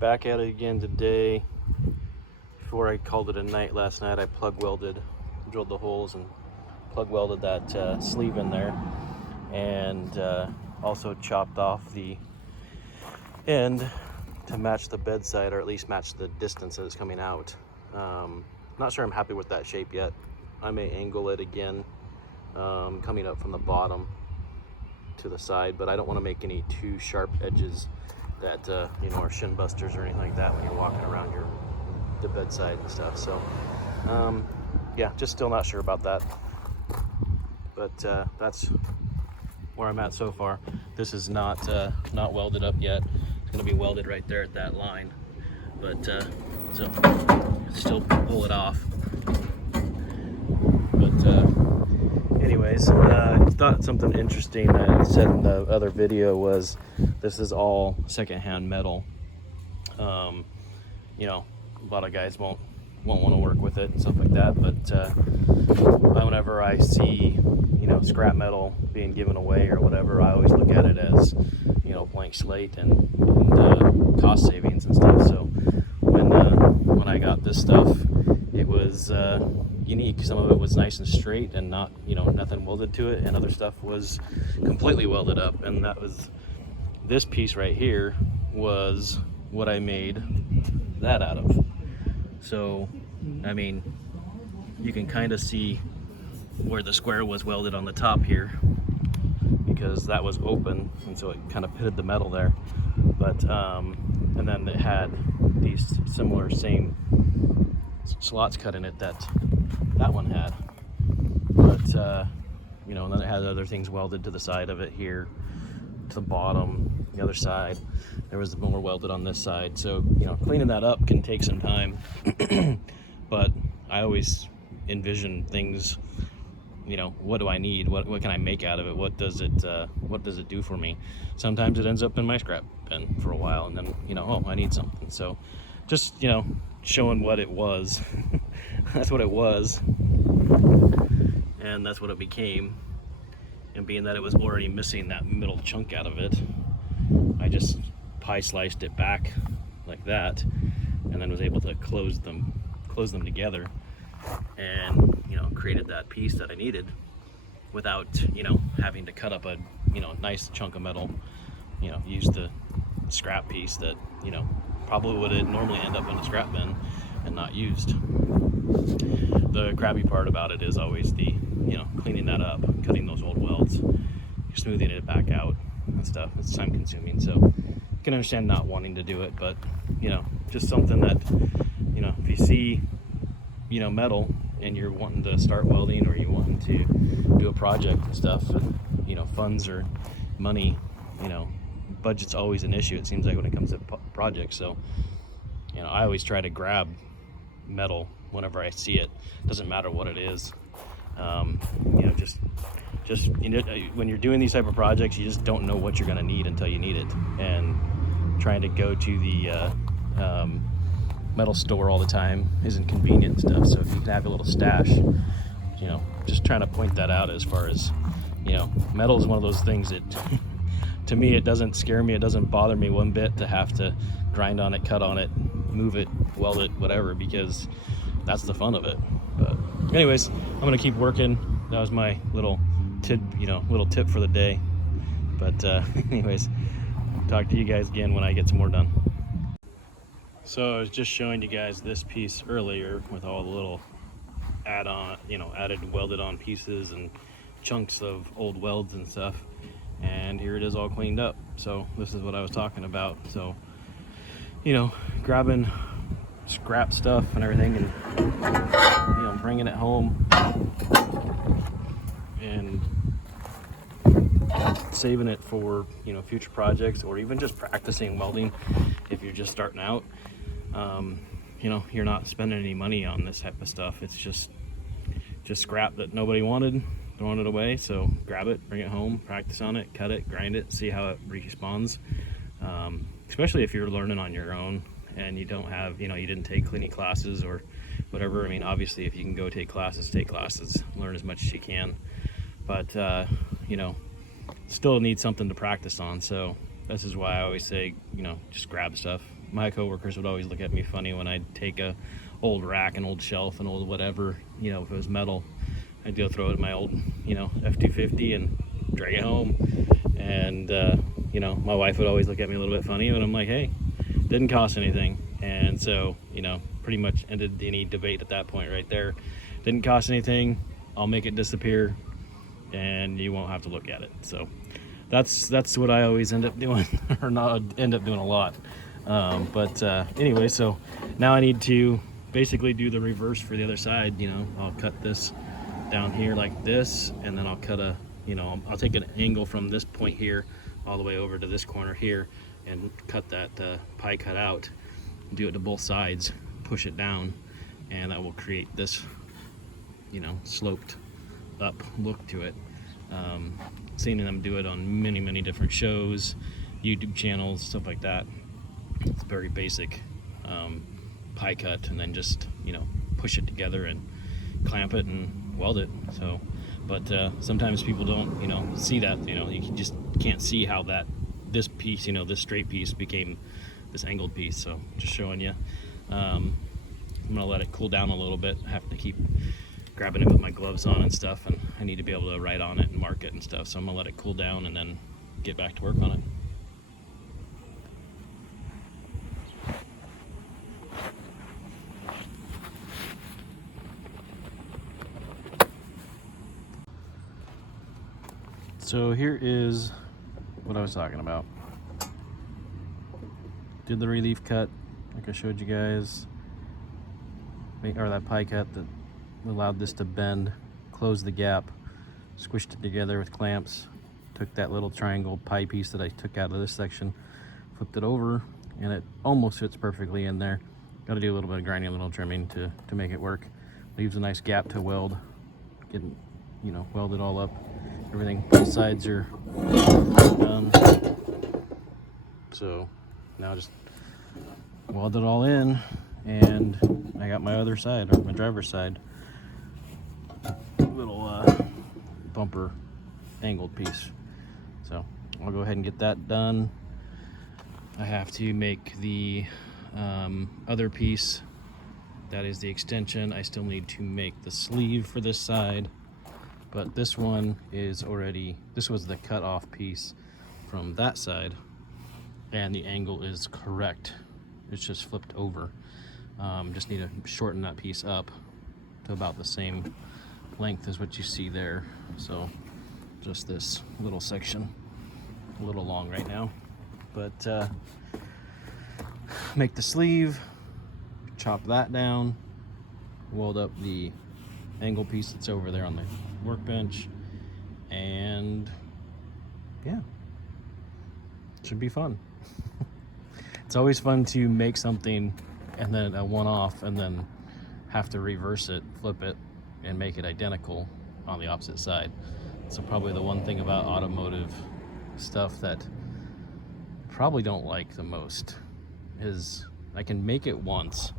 Back at it again today. Before I called it a night last night, I plug welded, drilled the holes and plug welded that sleeve in there, and also chopped off the end to match the bedside, or at least match the distance that it's coming out. Not sure I'm happy with that shape yet. I may angle it again, coming up from the bottom to the side, but I don't want to make any too sharp edges that are shin busters or anything like that when you're walking around the bedside and stuff. So yeah, just still not sure about that, but that's where I'm at so far. This is not welded up yet. It's going to be welded right there at that line, but so still pull it off. But anyways, I thought something interesting that I said in the other video was this is all secondhand metal. A lot of guys won't want to work with it and stuff like that, but whenever I see scrap metal being given away or whatever, I always look at it as blank slate and cost savings and stuff. So when I got this stuff, it was unique. Some of it was nice and straight and not nothing welded to it, and other stuff was completely welded up, and that was this piece right here was what I made that out of. So I mean, you can kind of see where the square was welded on the top here, because that was open, and so it kind of pitted the metal there. But and then it had these similar same slots cut in it that one had, but and then it had other things welded to the side of it here, to the bottom, the other side. There was more welded on this side. So cleaning that up can take some time, but I always envision things. What do I need? What can I make out of it? What does it do for me? Sometimes it ends up in my scrap bin for a while, and then oh, I need something. So just showing what it was. That's what it was, and that's what it became. And being that it was already missing that middle chunk out of it, I just pie sliced it back like that, and then was able to close them together, and created that piece that I needed without having to cut up a nice chunk of metal. Use the scrap piece that probably would normally end up in a scrap bin and not used. The crappy part about it is always the cleaning that up, cutting those old welds, smoothing it back out and stuff. It's time consuming, so you can understand not wanting to do it, but just something that if you see metal and you're wanting to start welding, or you're wanting to do a project and stuff, and funds or money, budget's always an issue, it seems like, when it comes to projects. So I always try to grab metal whenever I see it. Doesn't matter what it is. Just when you're doing these type of projects, you just don't know what you're going to need until you need it, and trying to go to the metal store all the time isn't convenient and stuff. So if you can have a little stash, just trying to point that out. As far as metal is one of those things that to me, it doesn't scare me, it doesn't bother me one bit to have to grind on it, cut on it, move it, weld it, whatever, because that's the fun of it. But anyways, I'm gonna keep working. That was my little tip for the day. But anyways, talk to you guys again when I get some more done. So I was just showing you guys this piece earlier with all the little added welded on pieces and chunks of old welds and stuff, and here it is all cleaned up. So this is what I was talking about. So grabbing scrap stuff and everything, and bringing it home and saving it for future projects, or even just practicing welding if you're just starting out. You're not spending any money on this type of stuff. It's just scrap that nobody wanted, throwing it away. So grab it, bring it home, practice on it, cut it, grind it, see how it responds. Especially if you're learning on your own and you don't have, you didn't take cleaning classes or whatever. I mean, obviously, if you can go take classes, learn as much as you can. But still need something to practice on. So this is why I always say, just grab stuff, my coworkers would always look at me funny when I'd take a old rack, an old shelf, an old whatever, you know, if it was metal, I'd go throw it in my old, you know, F-250 and drag it home. And, you know, my wife would always look at me a little bit funny, but I'm like, hey, didn't cost anything. And so, you know, pretty much ended any debate at that point right there. Didn't cost anything. I'll make it disappear and you won't have to look at it. So that's what I always end up doing, or not end up doing a lot. Anyway, so now I need to basically do the reverse for the other side. You know, I'll cut this down here like this, and then I'll cut a, you know, I'll take an angle from this point here all the way over to this corner here and cut that pie cut out, do it to both sides, push it down, and that will create this, you know, sloped up look to it. Seeing them do it on many different shows, YouTube channels, stuff like that. It's very basic pie cut, and then just, you know, push it together and clamp it and weld it. So, but sometimes people don't, you know, see that. You know, you just can't see how this piece, you know, this straight piece became this angled piece. So just showing you. I'm gonna let it cool down a little bit. I have to keep grabbing it with my gloves on and stuff, and I need to be able to write on it and mark it and stuff. So I'm gonna let it cool down and then get back to work on it. So here is what I was talking about. Did the relief cut like I showed you guys, or that pie cut that allowed this to bend, close the gap, squished it together with clamps, took that little triangle pie piece that I took out of this section, flipped it over, and it almost fits perfectly in there. Got to do a little bit of grinding, a little trimming to make it work. Leaves a nice gap to weld, get, you know, weld it all up. Everything, both sides are done. So now just weld it all in, and I got my other side, or my driver's side, little bumper angled piece. So I'll go ahead and get that done. I have to make the other piece, that is the extension. I still need to make the sleeve for this side. But this one is already, this was the cut off piece from that side, and the angle is correct. It's just flipped over. Just need to shorten that piece up to about the same length as what you see there. So just this little section, a little long right now. But make the sleeve, chop that down, weld up the angle piece that's over there on the workbench, and yeah, should be fun. It's always fun to make something and then a one-off and then have to reverse it, flip it, and make it identical on the opposite side. So probably the one thing about automotive stuff that I probably don't like the most is I can make it once,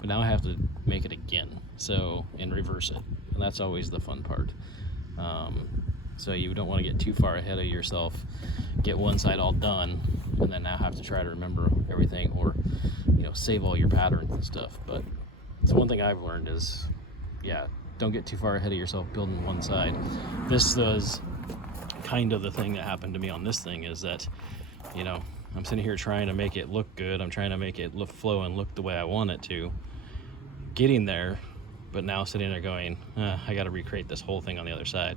but now I have to make it again, so, and reverse it. And that's always the fun part. So you don't want to get too far ahead of yourself, get one side all done, and then now have to try to remember everything, or, you know, save all your patterns and stuff. But it's one thing I've learned is, yeah, don't get too far ahead of yourself building one side. This was kind of the thing that happened to me on this thing, is that, you know, I'm sitting here trying to make it look good. I'm trying to make it look, flow and look the way I want it to. Getting there, but now sitting there going, I got to recreate this whole thing on the other side.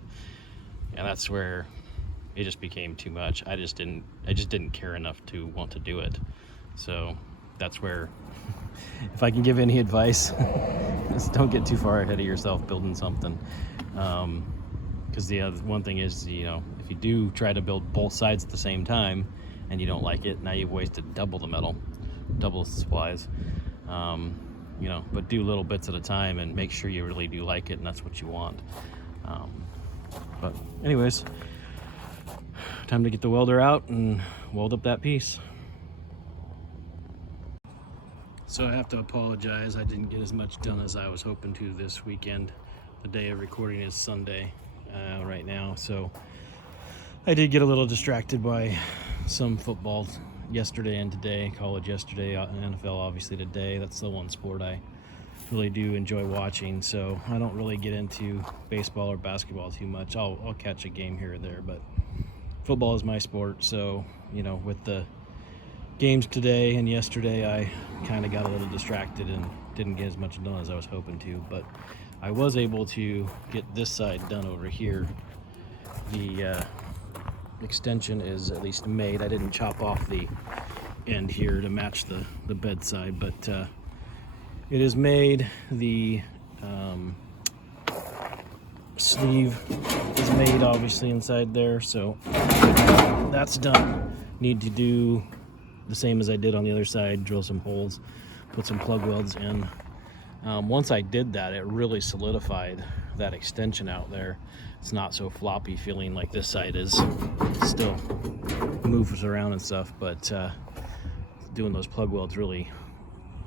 And that's where it just became too much. I just didn't care enough to want to do it. So that's where, if I can give any advice, just don't get too far ahead of yourself building something. Because the other one thing is, you know, if you do try to build both sides at the same time and you don't like it, now you've wasted double the metal, double the supplies. You know, but do little bits at a time and make sure you really do like it and that's what you want. But anyways, time to get the welder out and weld up that piece. So I have to apologize, I didn't get as much done as I was hoping to this weekend. The day of recording is Sunday right now, so I did get a little distracted by some football yesterday and today. College yesterday, NFL obviously today. That's the one sport I really do enjoy watching. So I don't really get into baseball or basketball too much. I'll catch a game here or there, but football is my sport. So, you know, with the games today and yesterday, I kind of got a little distracted and didn't get as much done as I was hoping to, but I was able to get this side done over here. The extension is at least made. I didn't chop off the end here to match the bed side, but it is made. The sleeve is made obviously inside there, so that's done. Need to do the same as I did on the other side, drill some holes, put some plug welds in. Once I did that, it really solidified that extension out there. It's not so floppy feeling like this side is. Still moves around and stuff, but doing those plug welds really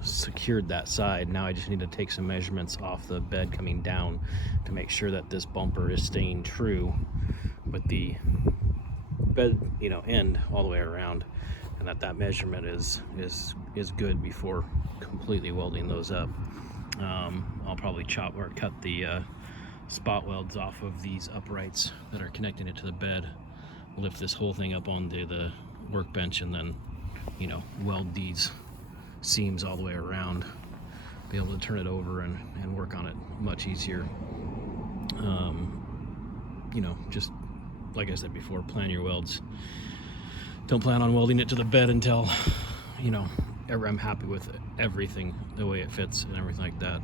secured that side. Now I just need to take some measurements off the bed coming down to make sure that this bumper is staying true with the bed, you know, end all the way around, and that measurement is good before completely welding those up. I'll probably chop or cut the spot welds off of these uprights that are connecting it to the bed, lift this whole thing up onto the workbench, and then, you know, weld these seams all the way around, be able to turn it over and work on it much easier. You know, just like I said before, plan your welds. Don't plan on welding it to the bed until, you know, I'm happy with everything, the way it fits and everything like that,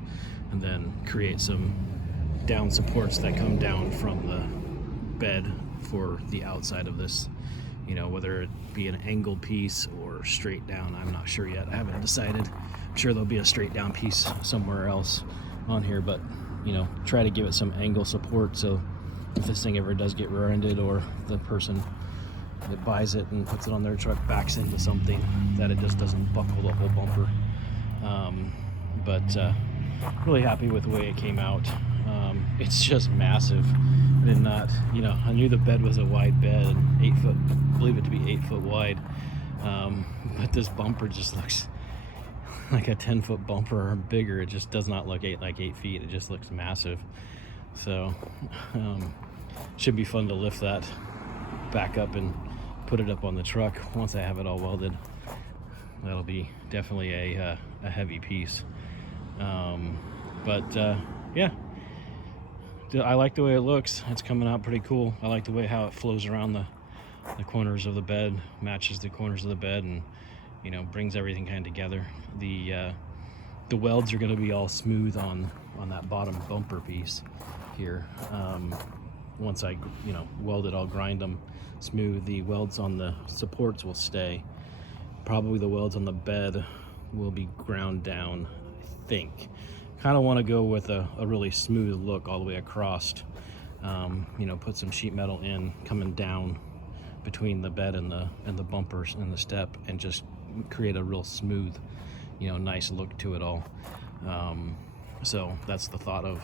and then create some down supports that come down from the bed for the outside of this, you know, whether it be an angled piece or straight down. I'm not sure yet. I haven't decided. I'm sure there'll be a straight down piece somewhere else on here, but, you know, try to give it some angle support, so if this thing ever does get rear-ended, or the person that buys it and puts it on their truck backs into something, that it just doesn't buckle the whole bumper. But really happy with the way it came out. It's just massive. I did not, you know, I knew the bed was a wide bed, and 8 foot, I believe it to be 8 foot wide, but this bumper just looks like a 10-foot bumper or bigger. It just does not look like 8 feet. It just looks massive. So should be fun to lift that back up and put it up on the truck once I have it all welded. That'll be definitely a heavy piece. Yeah, I like the way it looks. It's coming out pretty cool. I like the way how it flows around the corners of the bed, matches the corners of the bed, and, you know, brings everything kind of together. The welds are going to be all smooth on that bottom bumper piece here. Once I, you know, weld it, I'll grind them smooth. The welds on the supports will stay. Probably the welds on the bed will be ground down, I think. Kind of want to go with a really smooth look all the way across. You know, put some sheet metal in coming down between the bed and the bumpers and the step, and just create a real smooth, you know, nice look to it all. So that's the thought of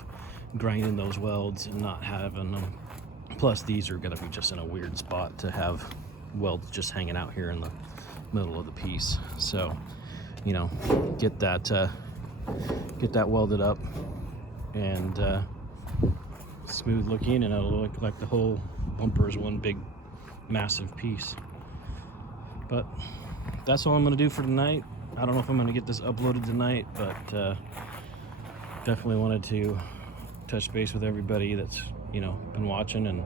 grinding those welds and not having them. Plus, these are going to be just in a weird spot to have welds just hanging out here in the middle of the piece. So, you know, get that welded up and smooth looking, and it'll look like the whole bumper is one big massive piece. But that's all I'm going to do for tonight. I don't know if I'm going to get this uploaded tonight, but definitely wanted to touch base with everybody that's, you know, been watching, and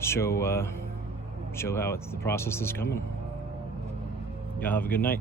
show how the process is coming. Y'all have a good night.